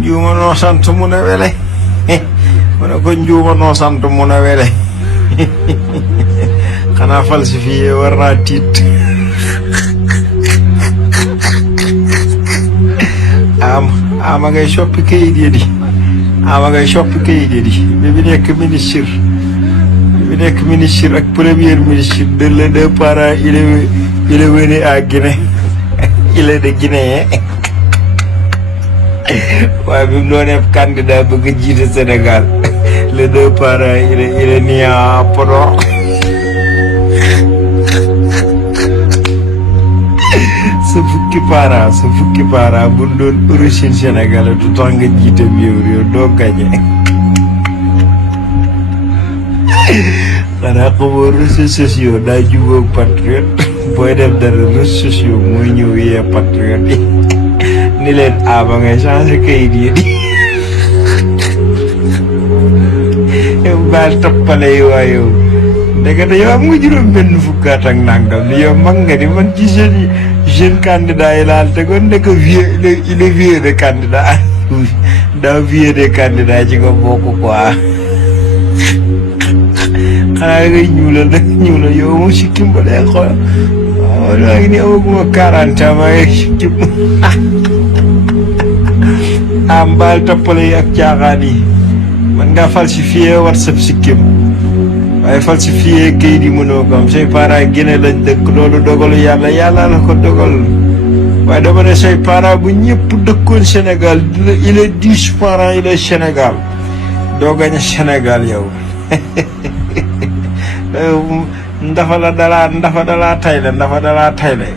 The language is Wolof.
njuuma noo sant mu ne wele mu ne ko njuuma noo sant mu ne wele xanaa falsifié war naa tiit ama ngay soppi kayit yi di ama ngay soppi kayit yi di bi nekk ministre ak premier ministre de les deux parents il est venu à Guinée il est de Guinée waaye bi mu doon candidat bëgg a jiite Sénégal les deux parents il est né à Podor sa fukki para bu doon origine Sénégal du tax nga jiite réew doo gañe xanaa xamoo réseaux sociaux daa jubóog patriote booy def dara réseaux sociaux mooy ñëw yee patriote yi ni leen ba ngay changé kayit yi di yow baal toppale yi waa yow ndekete yow am nga juróom benn fukkaat ak nangam ni yow mag nga ni man ci jeune candidat yi laal te kon nekk vieux il est vieux de candidat daa vieux de candidat ci nga bokk quoi xanaa ngay ñuulal yow mu sikkim ba day xool waaw maa ngi nii amaguma 40 ans maa ngi sikkim mbaal toppale yi ak caaxaan yi man nga falsifié WhatsApp sikkim waaye falsifié kayit yi mënoo ko am say parents Guinée lañ dëkk loolu dogalu yàlla la ko dogal waaye dama ne say parents bu ñëpp dëkkoon Sénégal il est 10 parents il est Sénégal doo gañ Sénégal yow ndafa dalaa tayle